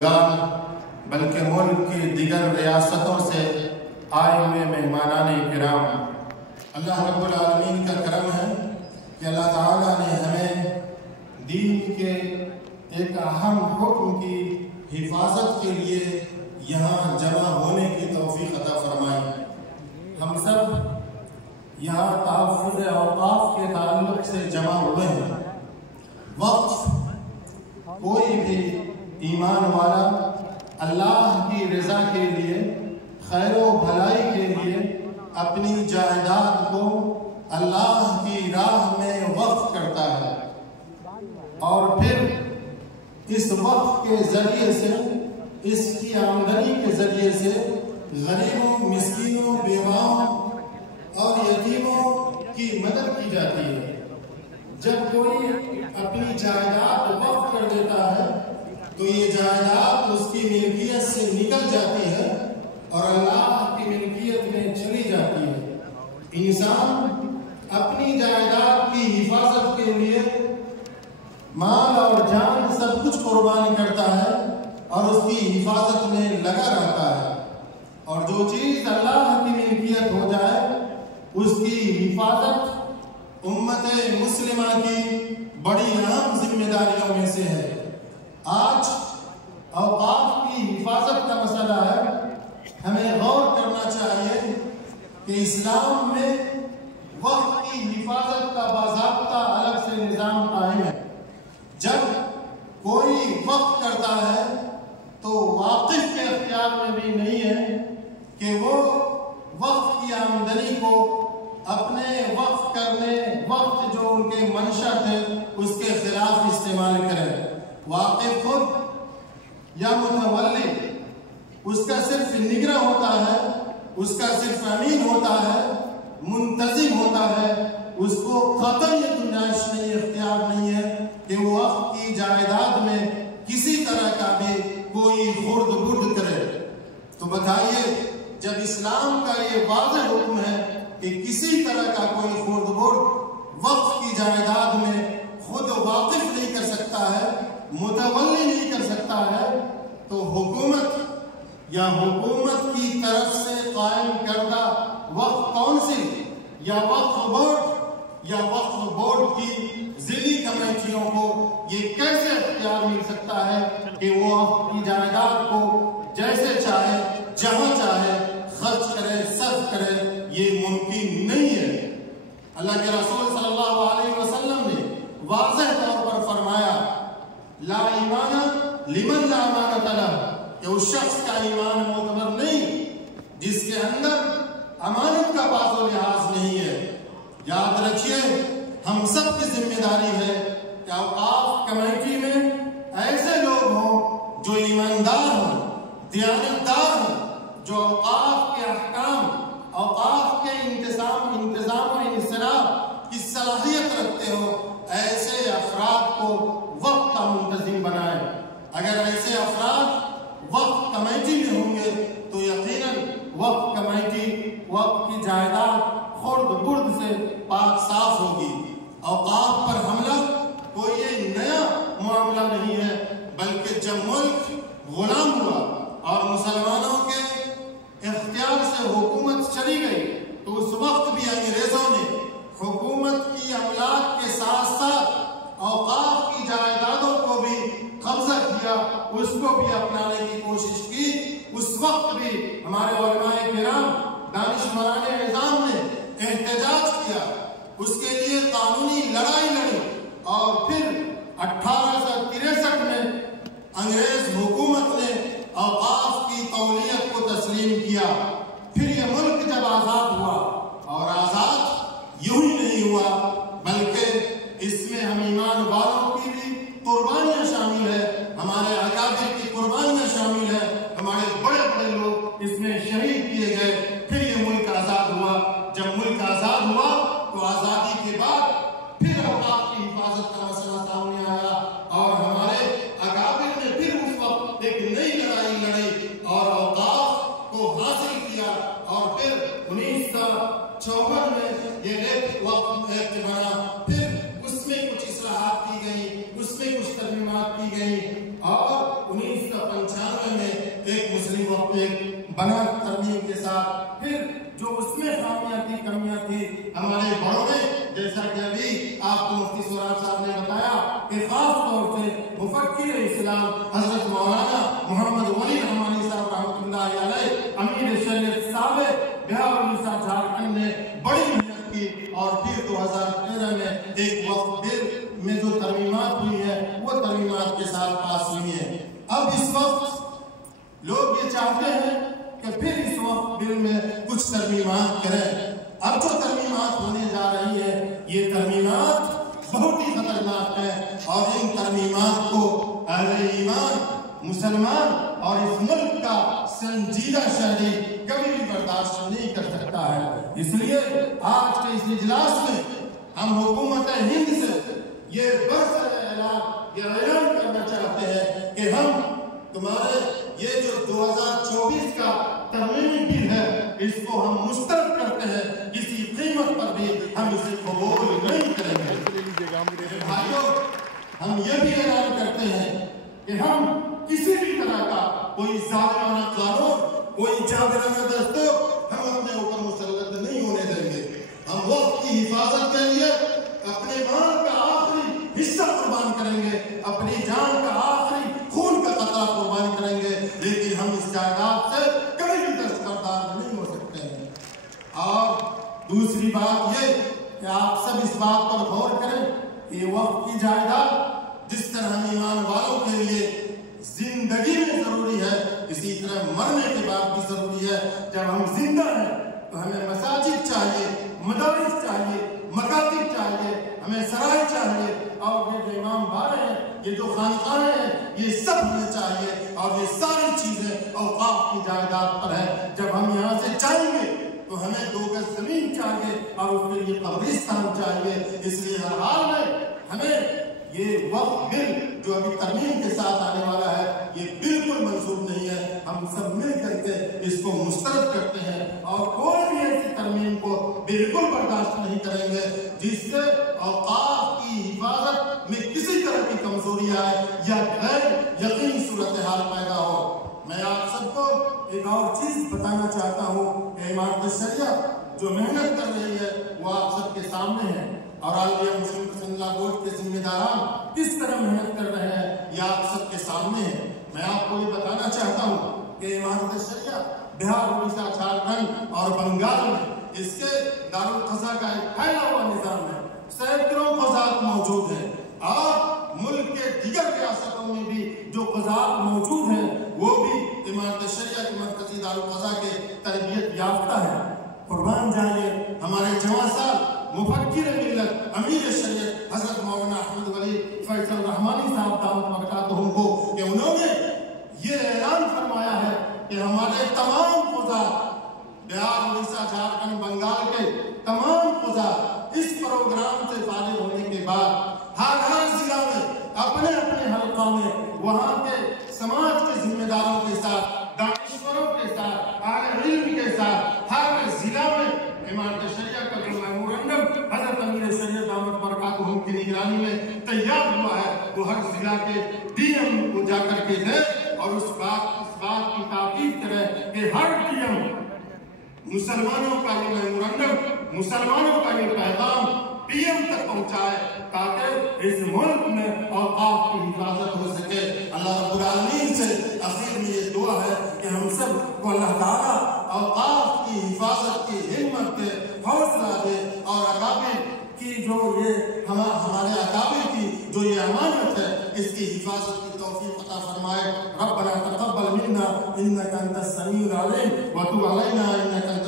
بلکہ ملک کی دیگر ریاستوں سے آئے ہوئے مہمانان کرام، اللہ رب العالمین کا کرم ہے کہ اللہ تعالیٰ نے ہمیں دین کے ایک اہم حکم کی حفاظت کے لیے یہاں جمع ہونے کی توفیق عطا فرمائی۔ ہم سب یہاں تحفظ اوقاف کے تعلق سے جمع ہوئے ہیں۔ وقف کوئی بھی ایمان والا اللہ کی رضا کے لیے، خیر و بھلائی کے لیے اپنی جائیداد کو اللہ کی راہ میں وقف کرتا ہے، اور پھر اس وقف کے ذریعے سے، اس کی آمدنی کے ذریعے سے غریبوں، مسکینوں، بیواؤں اور یتیموں کی مدد کی جاتی ہے۔ جب کوئی اپنی جائیداد وقف کر دیتا ہے تو یہ جائیداد اس کی ملکیت سے نکل جاتی ہے اور اللہ کی ملکیت میں چلی جاتی ہے۔ انسان اپنی جائیداد کی حفاظت کے لیے مال اور جان سب کچھ قربان کرتا ہے اور اس کی حفاظت میں لگا رہتا ہے، اور جو چیز اللہ کی ملکیت ہو جائے اس کی حفاظت امت مسلمہ کی بڑی اہم ذمہ داریوں میں سے ہے۔ آج اوقاف کی حفاظت کا مسئلہ ہے۔ ہمیں غور کرنا چاہیے کہ اسلام میں وقت کی حفاظت کا باضابطہ الگ سے نظام قائم ہے۔ جب کوئی وقف کرتا ہے تو واقف کے اختیار میں بھی نہیں ہے کہ وہ وقف کی آمدنی کو اپنے وقف کرنے وقت جو ان کے منشا تھے اس کے خلاف استعمال کرے۔ واقف خود یا متولی اس کا صرف نگراں ہوتا ہے، اس کا صرف امین ہوتا ہے، منتظم ہوتا ہے، اس کو قطعی گنجائش نہیں، اختیار نہیں ہے کہ وہ وقف کی جائیداد میں کسی طرح کا بھی کوئی خرد برد کرے۔ تو بتائیے، جب اسلام کا یہ واضح حکم ہے کہ کسی طرح کا کوئی خرد برد وقف کی جائیداد میں خود واقف نہیں کر سکتا ہے، متولی نہیں کر سکتا ہے، تو حکومت یا حکومت کی طرف سے قائم کردہ وقف کونسل یا وقف بورڈ یا وقف بورڈ کی ضلعی کمیٹیوں کو یہ کیسے اختیار مل سکتا ہے کہ وہ اپنی جائیداد کو جیسے چاہے، جہاں چاہے خرچ کرے، صرف کرے؟ یہ ممکن نہیں ہے۔ اللہ کے رسول صلی اللہ علیہ وسلم نے واضح طور پر فرمایا، لا ایمان لمن لا امانت لہ، کہ اس شخص کا ایمان معتبر نہیں جس کے اندر امانت کا باز و لحاظ نہیں ہے۔ یاد رکھیے، ہم سب کی ذمہ داری ہے کہ اوقاف کمیٹی میں ایسے لوگ ہوں جو ایماندار ہوں، دیانتدار ہوں، جو اوقاف کے احکام، اوقاف کے انتظام و انصراف کی صلاحیت رکھتے ہو۔ ایسے افراد کو وقت کا منتظم بنائیں۔ اگر ایسے افراد وقف کمیٹی میں ہوں گے تو یقیناً وقف کمیٹی وقف کی جائیداد خرد برد سے پاک صاف ہوگی۔ اوقاف پر حملہ کوئی یہ نیا معاملہ نہیں ہے، بلکہ جب ملک غلام ہوا اور مسلمانوں کے اختیار سے حکومت چلی گئی تو اس وقت بھی انگریزوں نے حکومت کی املاک کے ساتھ ساتھ اوقاف کی جائیدادوں کو بھی قبضہ کیا، اس کو بھی اپنانے کی کوشش کی۔ اس وقت بھی ہمارے علماء کرام، دانشوران نظام نے احتجاج کیا، اس کے لیے قانونی لڑائی لڑی، اور پھر 1863 میں انگریز حکومت نے اوقاف کی تولیت کو تسلیم کیا۔ پھر یہ ملک جب آزاد ہوا، اور آزاد یوں ہی نہیں ہوا بلکہ اس میں ہم ایمان والوں کی بھی قربانیاں شامل ہے، ہمارے اکابر کی قربانیاں شامل ہے، ہمارے بڑے بڑے لوگ اس میں شہید کیے گئے۔ پھر یہ ملک آزاد ہوا۔ جب ملک آزاد ہوا تو آزادی کے بعد پھر اوقاف کی حفاظت کا مسئلہ سامنے آیا، اور ہمارے اکابر نے پھر اس وقت ایک بنا ترمیم کے ساتھ پھر جو اس میں خامیاں تھی کمیاں تھی ہمارے بڑوں نے، جیسا کہ ابھی آپ کو مفتی سوراب صاحب نے بتایا کہ خاص طور سے مفکر اسلام حضرت مولانا محمد ولی رحمانی صاحب رحمۃ اللہ علیہ امیر شریعت صاحب بہار اڑیسہ جھارکھنڈ نے بڑی محنت کی، اور پھر 2013 میں ایک وقت بل میں جو ترمیمات ہوئی ہے وہ ترمیمات کے ساتھ پاس ہوئی ہے۔ اب اس وقت لوگ یہ چاہتے ہیں کہ پھر اس وقت بل میں کچھ ترمیمات کریں۔ اب جو ترمیمات ہونے جا رہی ہے یہ ترمیمات بہت ہی خطرناک ہے، اور ان ترمیمات کو اہل ایمان مسلمان اور اس ملک کا سنجیدہ شہری کبھی بھی برداشت نہیں کر سکتا ہے۔ اس لیے آج کے اس اجلاس میں ہم حکومت ہند سے یہ اعلان کرنا چاہتے ہیں کہ ہم تمہارے یہ جو 2024 کا ترمیمی بل ہے اس کو ہم مسترد کرتے ہیں، کسی قیمت پر بھی ہم اسے قبول نہیں کریں گے۔ بھائیو، ہم یہ بھی اعلان کرتے ہیں کہ ہم کسی بھی طرح کا کوئی ظالمانہ قانون، کوئی جابرانہ دستور ہم اپنے اوپر مسلط نہیں ہونے دیں گے۔ ہم وقت کی حفاظت کے لیے اپنے مال کا آخری حصہ قربان کریں گے، اپنی جان کا آخری خون کا قطرہ قربان کریں گے، لیکن ہم اس جائیداد سے کبھی بھی دستبردار نہیں ہو سکتے ہیں۔ اور دوسری بات یہ کہ آپ سب اس بات پر غور کریں کہ وقت کی جائیداد جس طرح ہم ایمان والوں کے لیے زندگی میں ضروری ہے، اسی طرح مرنے کے بعد بھی ضروری ہے۔ جب ہم زندہ ہیں تو ہمیں مساجد چاہیے، مدارس چاہیے، مکاتب چاہیے، ہمیں سرائے چاہیے، اور یہ جو امام بارے ہیں، یہ جو خانقاہیں ہیں، یہ سب ہمیں چاہیے، اور یہ ساری چیزیں اوقاف کی جائیداد پر ہے۔ جب ہم یہاں سے جائیں گے تو ہمیں 2 گز زمین چاہیے اور اس کے لیے قبرستان چاہیے۔ اس لیے ہر حال میں ہمیں یہ وقت بل جو ابھی ترمیم کے ساتھ آنے والا ہے یہ بالکل منظور نہیں ہے۔ ہم سب مل کر کے اس کو مسترد کرتے ہیں، اور کوئی بھی ایسی ترمیم کو بالکل برداشت نہیں کریں گے جس سے اوقاف کی حفاظت میں کسی طرح کی کمزوری آئے یا غیر یقینی صورتحال پیدا ہو۔ میں آپ سب کو ایک اور چیز بتانا چاہتا ہوں کہ امارت الشریعہ جو محنت کر رہی ہے وہ آپ سب کے سامنے ہے، اور عالمیہ مسلم پسند اللہ بورڈ کے ذمہ داران کس طرح محنت کر رہے ہیں یہ آپ سب کے سامنے ہے۔ میں آپ کو یہ بتانا چاہتا ہوں کہ امارت الشریعہ بہار اڑیسہ جھارکھنڈ اور بنگال میں اس کے دارالقضاء کا ایک پھیلا ہوا نظام ہے، سینکڑوں قضات موجود ہیں، اور ملک کے دیگر ریاستوں میں بھی جو قضات موجود ہیں وہ بھی امارت الشریعہ کے مرکزی دارالقضاء کے تربیت یافتہ ہیں۔ قربان جائیے ہمارے جوان صاحب مفکر ملت امیر شریعت حضرت مولانا احمد ولی فیصل رحمانی صاحب دامت برکاتہم کو کہ انہوں نے یہ اعلان فرمایا ہے کہ ہمارے تمام قضات بہار اڑیسہ جھارکھنڈ بنگال کے تمام قضات اس پروگرام سے فارغ ہونے کے بعد ہر ضلع میں اپنے اپنے حلقہ میں وہاں کے سماج کے ذمہ داروں کے ساتھ، دانشوروں کے ساتھ، اہل علم کے ساتھ ہر ضلع میں امارت الشریعہ کا جو میمورنڈم حضرت امیر شریعت دامت برکاتہم کی نگرانی میں تیار ہوا ہے وہ ہر ضلع کے ڈی ایم کو جا کر کے دے، اور اس بات کی تاکید کرے کہ ہر ڈی ایم مسلمانوں کا یہ میمورنڈم، مسلمانوں کا یہ پیغام پی ایم تک پہنچائے تاکہ اس ملک میں اوقاف کی حفاظت ہو سکے۔ اللہ رب العالمین سے آخر میں یہ دعا ہے کہ ہم سب کو اللہ تعالیٰ اوقاف کی حفاظت کی ہمت دے، حوصلہ دے، اور اکابر کی جو یہ ہمارے اکابر کی جو یہ امانت ہے اس کی حفاظت کی توفیق عطا فرمائے۔ ربنا تقبل منا انک انت السمیع العلیم وتب علینا انک انت